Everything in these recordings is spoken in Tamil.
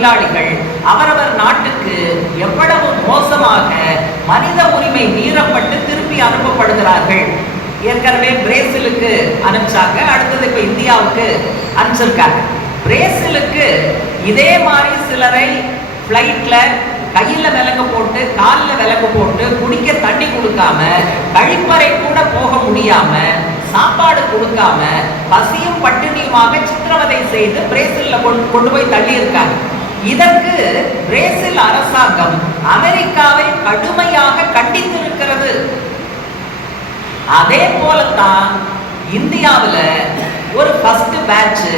தொழிலாளிகள் அவரவர் நாட்டுக்கு எவ்வளவு மோசமாக மனித உரிமை மீறப்பட்டு திருப்பி அனுப்பப்படுகிறார்கள். ஏற்கனவே பிரேசிலுக்கு அனுப்பிச்சாங்க, அடுத்தது இப்ப இந்தியாவுக்கு அனுப்பிச்சிருக்காங்க. பிரேசிலுக்கு இதே மாதிரி சிலரை பிளைட்ல கையில விலங்கு போட்டு காலில் விலங்கு போட்டு குடிக்க தண்ணி கொடுக்காம, கழிப்பறை கூட போக முடியாம, சாப்பாடு கொடுக்காம, பசியும் பட்டினியுமாக சித்திரவதை செய்து பிரேசில்ல கொண்டு போய் தள்ளி இருக்காங்க. இதற்கு பிரேசில் அரசாங்கம் அமெரிக்காவை கடுமையாக கண்டித்திருக்கிறது. அதே போலத்தான் இந்தியாவில் ஒரு ஃபர்ஸ்ட் பேட்ச்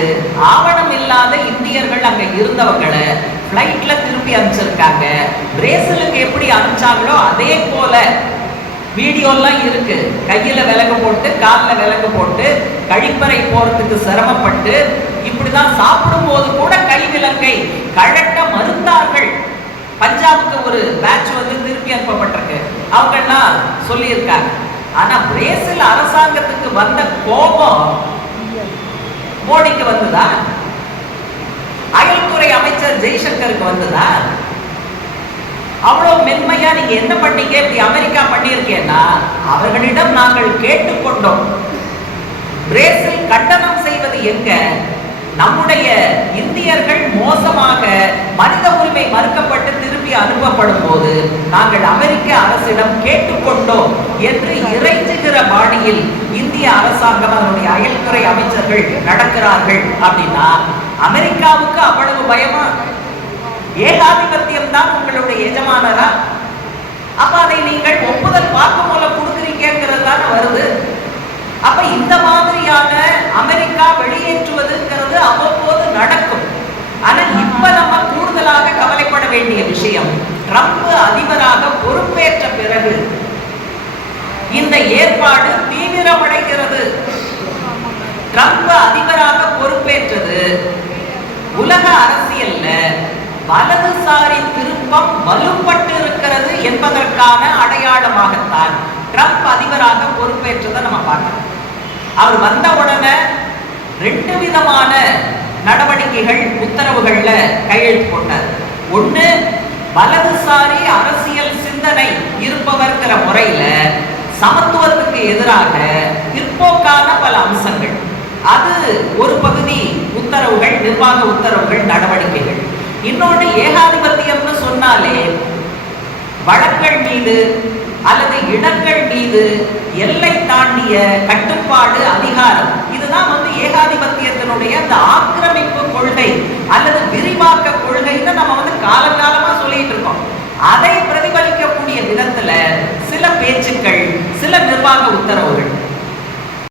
ஆவணம் இல்லாத இந்தியர்கள் அங்க இருந்தவங்களை பிளைட்ல திருப்பி அனுப்பிச்சிருக்காங்க. பிரேசிலுக்கு எப்படி அனுப்பிச்சாங்களோ அதே போல வீடியோலாம் இருக்கு. கையில விலங்கு போட்டு காலில் விலங்கு போட்டு கழிப்பறை போறதுக்கு சிரமப்பட்டு இப்படிதான் சாப்பிடும் போது கூட கை விலங்கை கழட்ட மறுத்தார்கள். பஞ்சாபுக்கு ஒரு பேட்ச் திருப்பி அனுப்பப்பட்டிருக்கு, அவங்கெல்லாம் சொல்லியிருக்காங்க. ஆனா பிரேசில் அரசாங்கத்துக்கு வந்த கோபம் மோடிக்கு வந்ததா? அயல்துறை அமைச்சர் ஜெய்சங்கருக்கு வந்ததா? அவ்வளவு மென்மையா நீங்க என்ன பண்ணீங்க, இப்படி அமெரிக்கா பண்ணியிருக்கேன்னா அவர்களிடம் நாங்கள் கேட்டுக்கொண்டோம். பிரேசில் கண்டனம் செய்வது எங்க? நம்முடைய இந்தியர்கள் மோசமாக மனித உரிமை மறுக்கப்பட்டு திருப்பி அனுப்பப்படும் போது நாங்கள் அமெரிக்க அரசிடம் கேட்டுக்கொண்டோம் என்று இறைஞ்சுகிற பாணியில் இந்திய அரசாங்கம் அதனுடைய அயல்துறை அமைச்சர்கள் நடக்கிறார்கள். அப்படின்னா அமெரிக்காவுக்கு அவ்வளவு பயமா? ஏகாதிபத்தியம் தான் உங்களுடைய எஜமானரா? அப்ப அதை நீங்கள் ஒப்புதல் வாக்குமூலம் கொடுக்குறீங்கிறது தானே வருது. அப்ப இந்த மாதிரியான அமெரிக்கா வெளியேற்றுவதுங்கிறது அவ்வப்போது நடக்கும். ஆனா இப்ப நம்ம கூடுதலாக கவலைப்பட வேண்டிய விஷயம், ட்ரம்ப் அதிபராக பொறுப்பேற்ற பிறகு இந்த ஏற்பாடு தீவிரமடைகிறது. ட்ரம்ப் அதிபராக பொறுப்பேற்றது உலக அரசியல்ல வலதுசாரி திருப்பம் வலுப்பட்டு இருக்கிறது என்பதற்கான அடையாளமாகத்தான் ட்ரம்ப் அதிபராக பொறுப்பேற்றதை நம்ம பார்க்கணும். அவர் வந்த உடனே 2 விதமான நடவடிக்கைகள் உத்தரவுகள்ல கையெழுத்து போட்டார். ஒண்ணு, வலதுசாரி அரசியல் சிந்தனை இருப்பவர்கிற முறையில சமத்துவத்துக்கு எதிராக பிற்போக்கான பல அம்சங்கள், அது ஒரு பகுதி உத்தரவுகள், நிர்வாக உத்தரவுகள், நடவடிக்கைகள். இன்னொன்று, ஏகாதிபத்தியம்னு சொன்னாலே வழக்கல் மீது அல்லது இடங்கள் மீது எல்லை தாண்டிய கட்டுப்பாடு, அதிகாரம், இதுதான் ஏகாதிபத்தியத்தினுடைய அந்த ஆக்கிரமிப்பு கொள்கை அல்லது விரிவாக்க கொள்கைன்னு நம்ம காலகாலமா சொல்லிட்டு இருக்கோம். அதை பிரதிபலிக்கக்கூடிய விதத்துல சில பேச்சுக்கள், சில நிர்வாக உத்தரவுகள்.